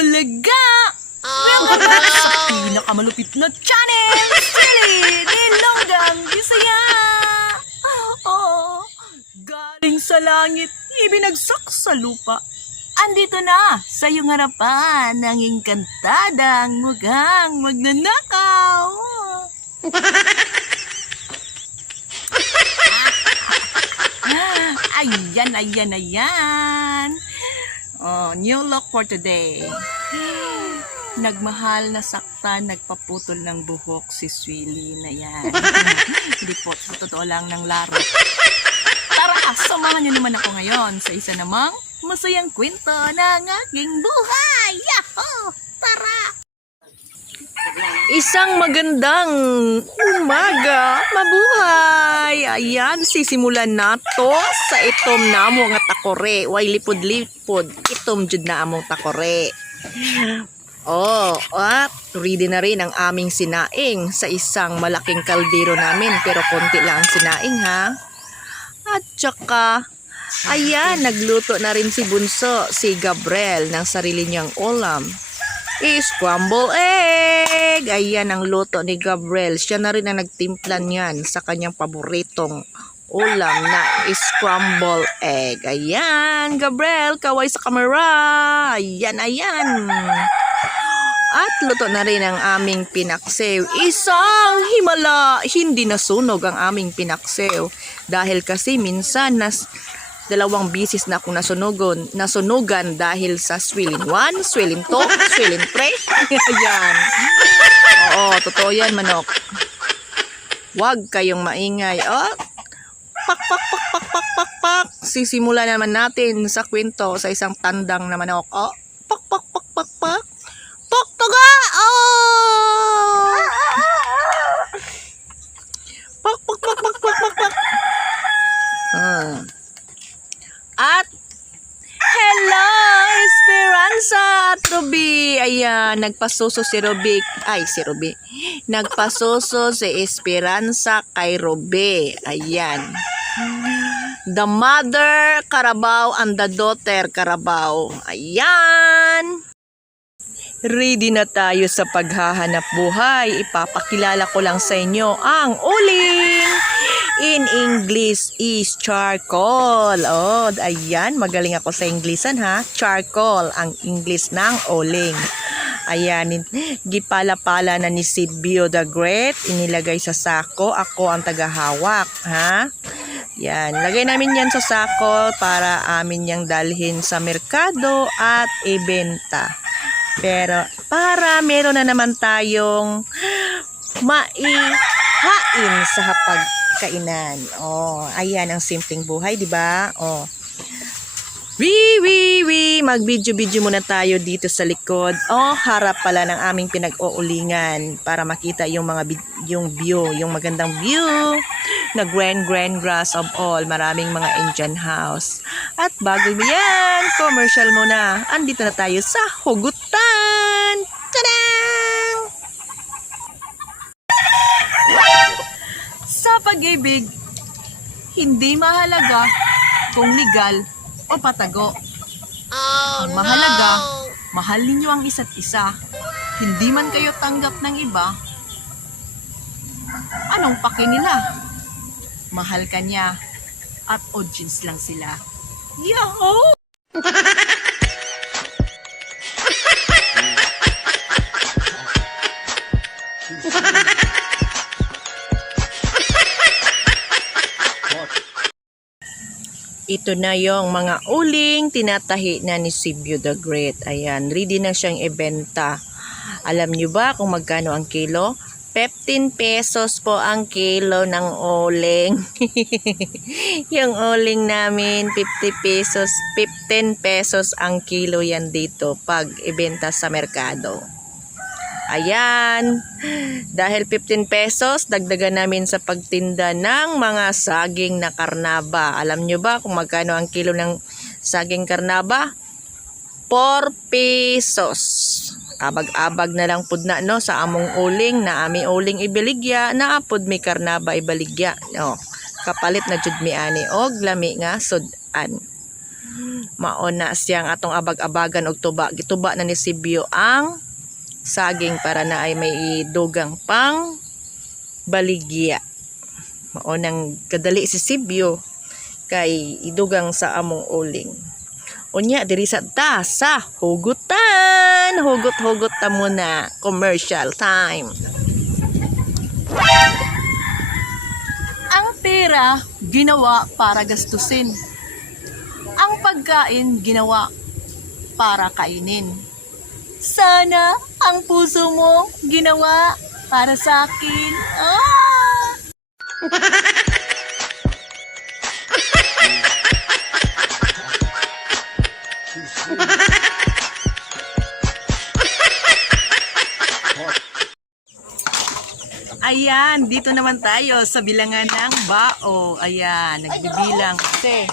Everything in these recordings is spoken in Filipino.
Bulaga! Welcome back sa pinakamalupit na channel! Silly Nilonggang Bisaya! Oh, galing sa langit, ibinagsak sa lupa. Andito na sa iyong harapan ang inkantadang mugang magnanakaw. ayan, ayan, ayan. Oh, new look for today. Nagmahal na saktan, nagpaputol ng buhok si Swilly na yan. Hindi po, sa totoo lang ng laro. Tara, samahan niyo naman ako ngayon sa isa namang masayang kwento ng aking buhay. Yahoo! Tara! Isang magandang umaga, mabuhay. Ayan, sisimulan nato sa itom na mo nga takore. Way lipod-lipod, itom jud na among takore. Oh, at ready na rin ang aming sinaing sa isang malaking kaldero namin pero konti lang ang sinaing ha. At saka, ayan, nagluto na rin si Bunso, si Gabriel ng sarili niyang ulam. I-scramble egg! Ayan ang luto ni Gabriel. Siya na rin ang nagtimpla niyan sa kanyang paboritong ulam na scramble egg. Ayan, Gabriel, kaway sa camera. Ayan, ayan. At luto na rin ang aming pinaksew. Isang himala, hindi nasunog ang aming pinaksew. Dahil kasi minsan nas dalawang bisis na akong nasunugon, nasunugan dahil sa swilin 1, swilin 2, swilin 3. Ayan. Oo, totoo yan, manok. Huwag kayong maingay. Oh, pak, pak, pak, pak, pak, pak, pak. Sisimula naman natin sa kwento sa isang tandang na manok. Oh, pak, pak, pak, pak, pak. Pak, taga! Oh! Pak, pak, pak, pak, pak, pak, pak. Ah. At Hello, Esperanza at Ayan, nagpasuso si Ruby. Ay, si Ruby. Nagpasuso si Esperanza kay Ruby. Ayan. The mother Carabao and the daughter Carabao. Ayan. Ready na tayo sa paghahanap buhay. Ipapakilala ko lang sa inyo ang uling. In English is charcoal. Oh, ayan. Magaling ako sa Inglesan ha. Charcoal ang English ng uling. Ayan, gipala-pala na ni Silvio the Great. Inilagay sa sako. Ako ang tagahawak. Ha? Yan. Lagay namin yan sa sako para amin yang dalhin sa merkado at ibenta. Pero para meron na naman tayong maihain sa hapagkainan. Oh, ayan ang simpleng buhay, 'di ba? Oh. Wee, wee, wee. Mag-video-video muna tayo dito sa likod. Oh, harap pala ng aming pinag-uulingan para makita yung mga yung view, yung magandang view na grand grand grass of all. Maraming mga Indian house. At bago yan, commercial muna. Andito na tayo sa hugutan. Tadang! Sa pag-ibig, hindi mahalaga kung legal o patago. Ang mahalaga, mahal ninyo ang isa't isa. Hindi man kayo tanggap ng iba, anong paki nila? Mahal ka niya at audience lang sila. Yahoo! Ito na yung mga uling tinatahi na ni Sibyo the Great. Ayan, ready na siyang ibenta. Alam nyo ba kung magkano ang kilo? 15 pesos po ang kilo ng uling. yung uling namin, 50 pesos, 15 pesos ang kilo yan dito pag ibenta sa merkado. Ayan. Dahil 15 pesos, dagdagan namin sa pagtinda ng mga saging na karnaba. Alam nyo ba kung magkano ang kilo ng saging karnaba? 4 pesos. Abag-abag na lang pud na no sa among uling na ami uling ibaligya na apod may karnaba ibaligya. No. Kapalit na jud mi ani og lami nga sudan. Mauna siyang atong abag-abagan og tuba. Gituba na ni Sibyo ang saging para na ay may dugang pang baligya. Maunang kadali si Sibyo kay idugang sa among uling. Unya diri sa ta sa hugutan. Hugot-hugot ta muna. Commercial time. Ang pera ginawa para gastusin. Ang pagkain ginawa para kainin. Sana ang puso mo ginawa para sa akin. Ah! Ayan, dito naman tayo sa bilangan ng bao. Ayan, nagbibilang si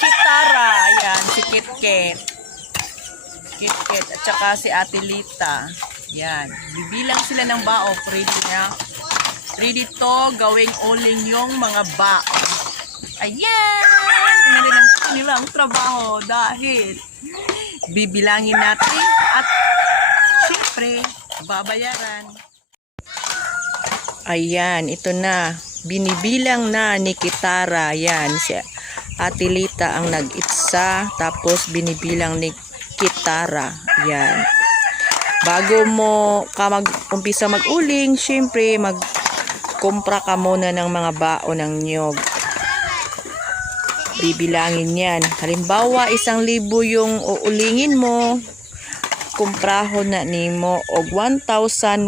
Kitara. Ayan, si Kitket. Kitket at saka si Ate Lita. Ayan, bibilang sila ng bao. Ready na. Ready to gawing uling yung mga bao. Ayan! Tingnan nilang kanilang trabaho dahil bibilangin natin at syempre babayaran. Ayan, ito na. Binibilang na ni Kitara. Ayan, si Ate Lita ang nag-itsa. Tapos binibilang ni Kitara. Ayan. Bago mo ka mag-umpisa mag-uling, syempre mag-kumpra ka muna ng mga baon ng nyog. Bibilangin yan. Halimbawa, isang libo yung uulingin mo. Kumprahon na nimo og 1,100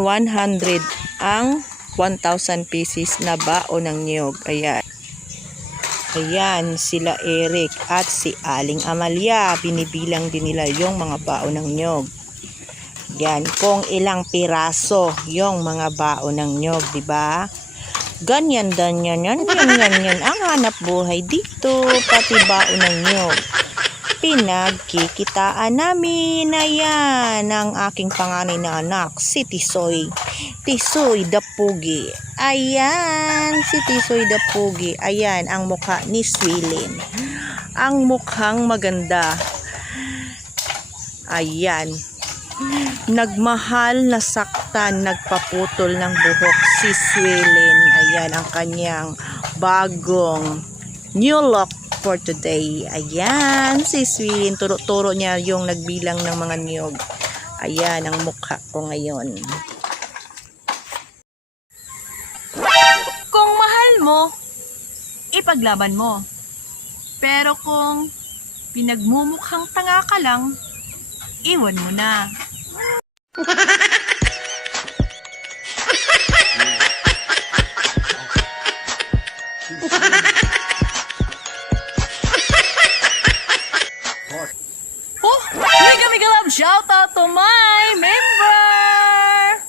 ang 1,000 pieces na baon ng niyog. Ayan. Ayan, sila Eric at si Aling Amalia. Binibilang din nila yung mga baon ng niyog. Yan, kung ilang piraso yung mga baon ng niyog, di ba? Ganyan, ganyan, yan, yan, yan. Ang hanap buhay dito, pati baon ng niyog pinagkikitaan namin. Ayan, ang aking panganay na anak, si Tisoy. Tisoy Dapugi. Ayan, si Tisoy Dapugi. Ayan, ang mukha ni Swilin. Ang mukhang maganda. Ayan. Nagmahal na saktan, nagpaputol ng buhok si Swilin. Ayan, ang kanyang bagong new look for today. Ayan, si Swin. Turo-turo niya yung nagbilang ng mga niyog. Ayan, ang mukha ko ngayon. Kung mahal mo, ipaglaban mo. Pero kung pinagmumukhang tanga ka lang, iwan mo na. shout out to my member!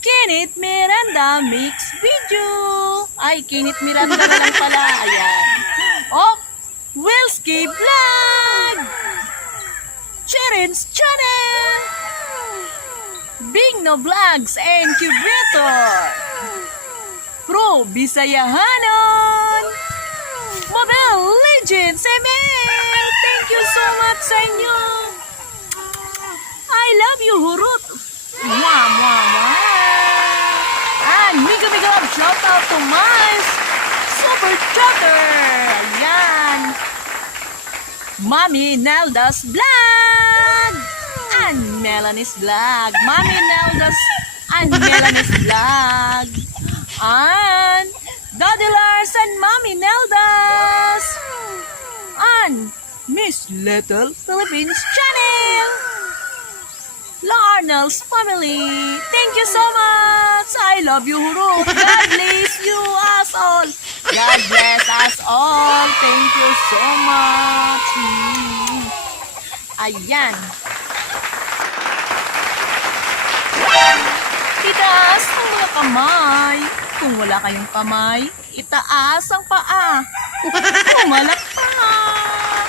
Kinit Miranda Mix Video. Ay, Kinit Miranda na lang pala. Ayan. Oh, Wilski Vlog. Cheren's Channel. Bing No Vlogs Incubator. Pro Bisayahanon. Mobile Legends ML. Thank you so much sa inyo. I love you, Hurut. Mwah, mwah, mwah. And mega mega love shout out to my super chatter. Ayan. Mami Nelda's Vlog. And Melanie's Vlog. Mami Nelda's and Melanie's Vlog. And Daddy Lars and Mami Nelda's. And Miss Little Philippines Channel. Larnell's family. Thank you so much. I love you, Huro. God bless you us all. God bless us all. Thank you so much. Mm. Ayan. Itaas ang mga kamay. Kung wala kayong kamay, itaas ang paa. Pumalakpak.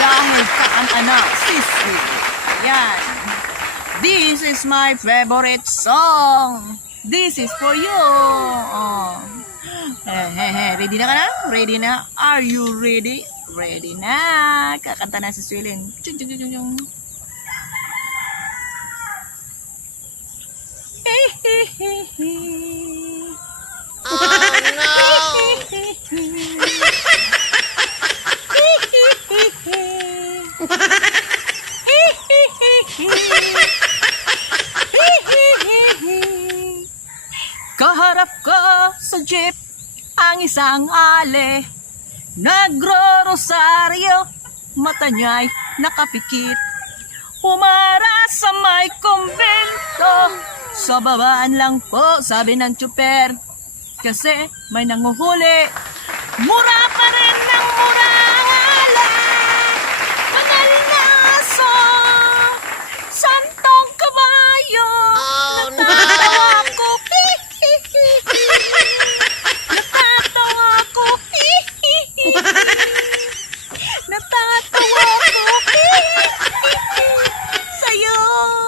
Dahil ka ang anak, sisi. Yan. This is my favorite song. This is for you. Oh. Eh, eh, eh. Ready na ka na? Ready na? Are you ready? ready na. Kakanta na si Swilin. Chung, chung, chung, chung, chung. Kaharap ka sa jeep ang isang ale. Nagro-rosaryo, mata niya'y nakapikit. Humara sa may kumbento Sa babaan lang po, sabi ng tsuper. Kasi may nanguhuli. Mura